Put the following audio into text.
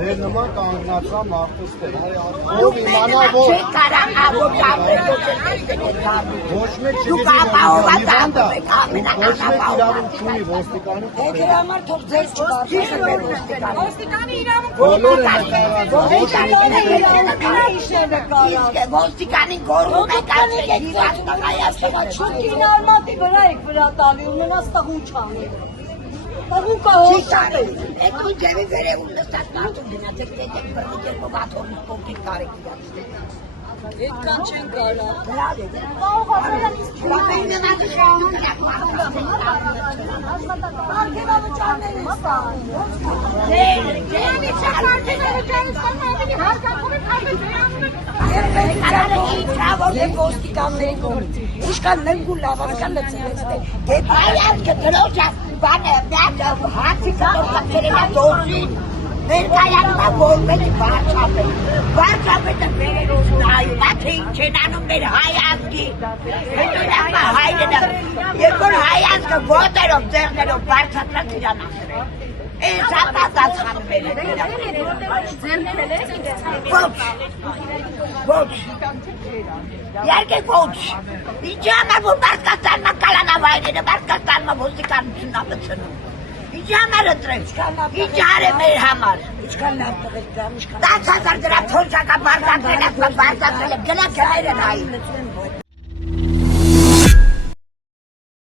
Ձեր նման կանգնացա մարդուստեր, ով իմանա, որ ոչ մեկ իրավունք չունի ոստիկանի ոստիկանի գորում եք նորմատի վրա եք վրա տալի ու մնաց տղուն չանի տղուն կա հոսատ է Եք ու ջևի վերևում նստած նարդում գնացեք տետեք բրնիկ երկով աթորնիկ կողքեք կարեք Այդքան չեն կարա Իշկան նենգու լավացկան լծվեցնե դեպայալ կտրոջա բանը հացի կտորտակերել է դոզին ներկայանում է որպես վարչապետը վերերուս նայում է թե ինչ են անում մեր հայ ազգի հետո լավա հայրենը երբ որ հայ ազգը ոտերով ձեռներով բարձրացրած իրան ասրել Ես ապատացանում էր Ոչ Երկե ոչ Ինչի համար որ բարձկաստանմա կալանավայրերը բարձկաստանմա ոստիկանությունն ապցնում Ինչի համար ընտրել Ինչի հար է մեր համար 10,000 դրամ փորձակա բարձրացրել է գնա գնայր են հայի